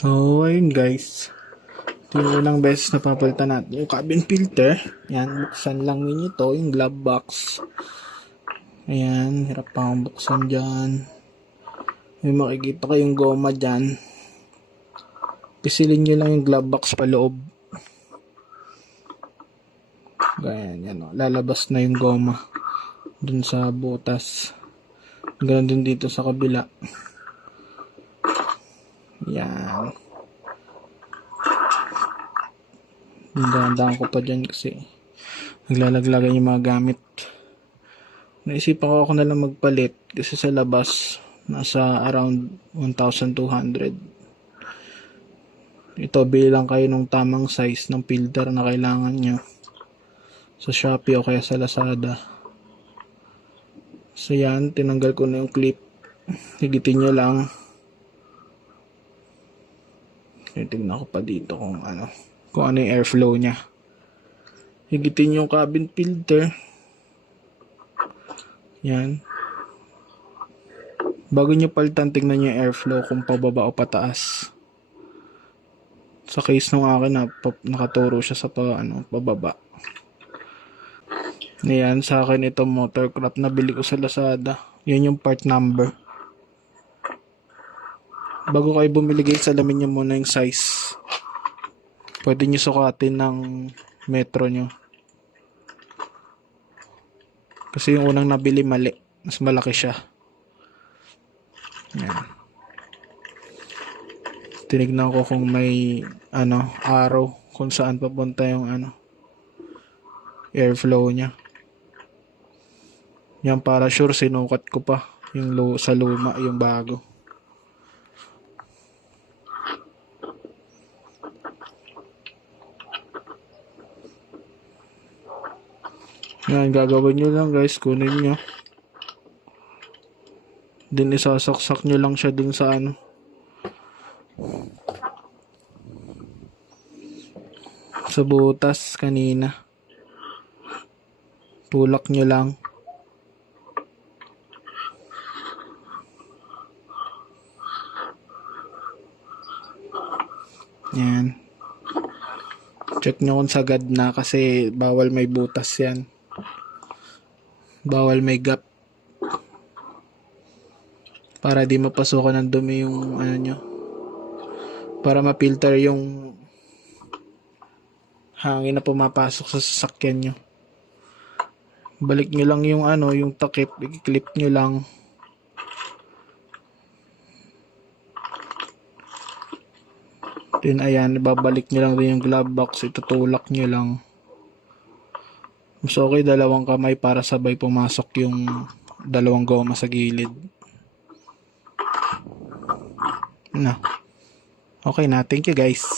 So, ayun guys. Ito yung unang beses na papalitan natin yung cabin filter. Yan, buksan lang ninyo ito, yung glove box. Ayan, hirap pa akong buksan dyan. May makikita kayong goma dyan. Pisilin nyo lang yung glove box pa loob. Ganyan, yan o. Lalabas na yung goma dun sa butas. Ganun din dito sa kabila. Yan. Dahan-dahan ko pa dyan kasi naglalaglagan yung mga gamit. Naisipan ko ako na lang magpalit kasi sa labas nasa around 1,200. Ito, bilang kayo ng tamang size ng filter na kailangan nyo sa Shopee o kaya sa Lazada. So yan, tinanggal ko na yung clip. Higitin nyo lang. Tignan ko pa dito kung ano yung airflow nya. Higitin yung cabin filter. Yan. Bago nyo palitan, tignan yung airflow kung pababa o pataas. Sa case nung akin nakaturo siya sa pababa. Ayan, sa akin ito motor craft, nabili ko sa Lazada. Yan yung part number. Bago kayo bumili guys, alamin nyo muna yung size. Pwede nyo sukatin ng metro nyo. Kasi yung unang nabili mali. Mas malaki siya. Yan. Tinignan ko kung may arrow kung saan papunta yung airflow nya. Yan, para sure sinukat ko pa yung sa luma, yung bago. Yan, gagawin nyo lang guys, kunin nyo. Then isasaksak nyo lang siya dun sa sa butas kanina. Tulak nyo lang. Yan. Check nyo kung sagad na kasi bawal may butas yan. Bawal may gap. Para di mapasukan ng dumi yung nyo. Para ma-filter yung hangin na pumapasok sa sasakyan nyo. Balik nyo lang yung yung takip, i-clip nyo lang. Then ayan, babalik nyo lang din yung glove box, itutulak nyo lang. Mas okay dalawang kamay para sabay pumasok yung dalawang goma sa gilid. Okay na. Thank you guys.